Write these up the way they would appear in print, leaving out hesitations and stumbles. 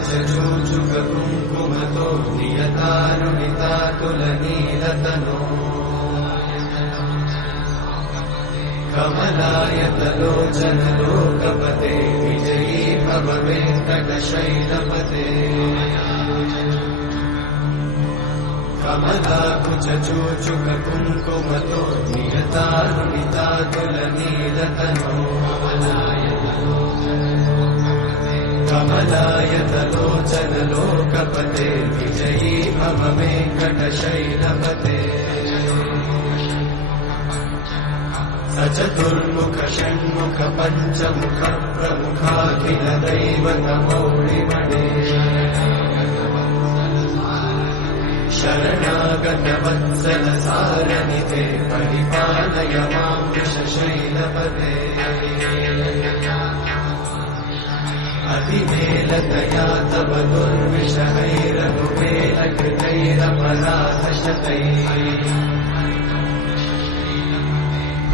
कुचचूचुक कुङ्कुमतो नियतानुमितातुलनीलतनो कमलायतलोचनलोकपते विजयी भव वेङ्कटशैलपते कमलाकुचचूचुक कुङ्कुमतो नियतानुमितातुलनीलतनो कमलायतलोचनलोकपते विजयी भव वेङ्कटशैलपते सचतुर्मुख षण्मुख पञ्चमुख प्रमुखाखिल दैवतमौलिमणे शरणागत वत्सल सारनिधे परिपालय मां वृषशैलपते अधिमेलतया तव दुर्विषहैरनुवेलकृतैरपराधशतैः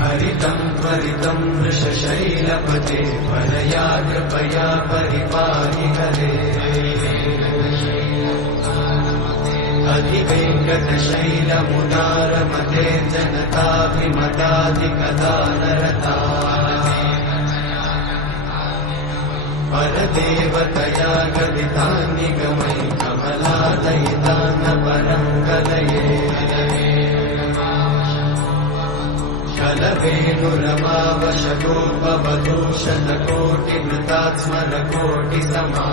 हरितं त्वरितं वृषशैलपते वरया कृपया परिपाहि हरे अधिवेङ्कटशैलमुदारमते जनताभिमताधिकदानरता परदेवतया गदितान्निगमै कमलादयितान्नपरं कलये कलवेणुरमावशतोपवधूशतकोटिमृतात्स्मरकोटिसमा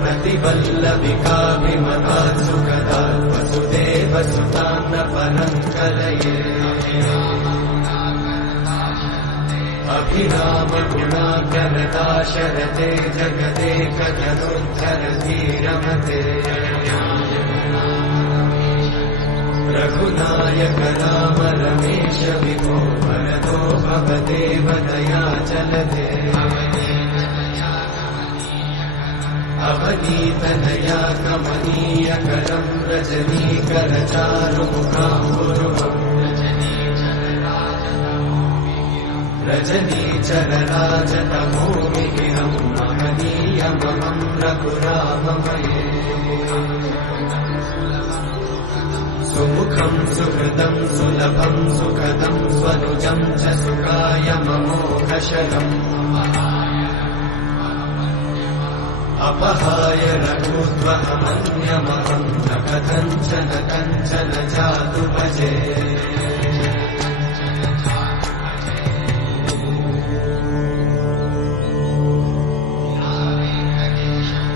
प्रतिवल्लभिकाभिमतात् सुखदात् वसुदेवसुतान्नपरं कलये अभिरामगुणाकरदाशरथे जगदेकजनोद्धरधीरमते रघुनायक राम रमेश विभो वरदो भवदेव दयाचलते अवनीतनया कमनीयकरं रजनीकरचारुमुखाम्बुरुहम् रजनीचरराजतमोमिहिरं महनीयमहं रघुराममये सुमुखं सुहृदं सुलभं सुखदं स्वनुजं च सुखायममोघशरम् अपहाय रघुत्वहमन्यमहं न कथञ्चन कञ्चन जातु भजे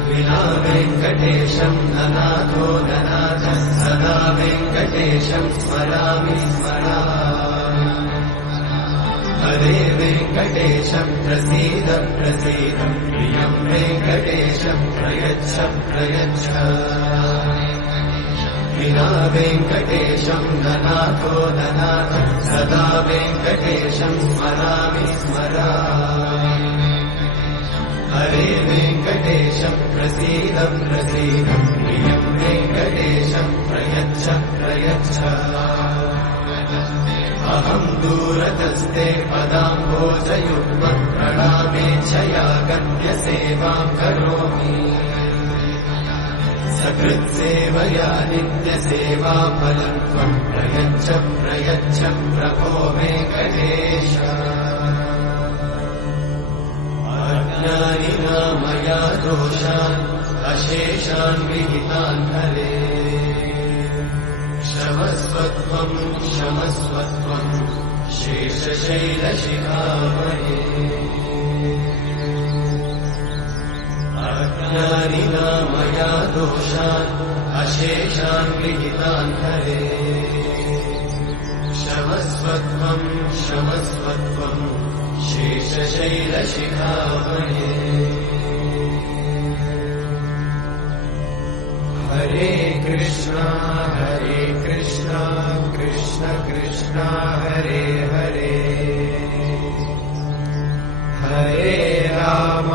विना वेङ्कटेशं ननाथो ननाथः सदा वेङ्कटेशं स्मरामि स्मरामि हरे वेङ्कटेशं प्रसीद प्रसीद प्रियं वेङ्कटेशं प्रयच्छ प्रयच्छ विना वेङ्कटेशं ननाथो ननाथः सदा वेङ्कटेशं स्मरामि स्मरामि हरे वेङ्कटेशं प्रसीद प्रसीद प्रियं वेङ्कटेशं प्रयच्छ प्रयच्छ अहं दूरतस्ते पदाम्भोजयुग्मं प्रणामेच्छया गम्यसेवां करोमि सकृत्सेवया नित्यसेवाफलं त्वं प्रयच्छ प्रयच्छ प्रभो वेङ्कटेश अज्ञानिना मया दोषान् अशेषान् विहितान् हरे क्षमस्वत्वं क्षमस्वत्वं शेषशैलशिखामणे अज्ञानिना मया दोषान् अशेषान् विहितान् हरे क्षमस्वत्वं क्षमस्वत्वं शेषशैलशिखामणे हरे कृष्णा कृष्ण कृष्ण हरे हरे हरे राम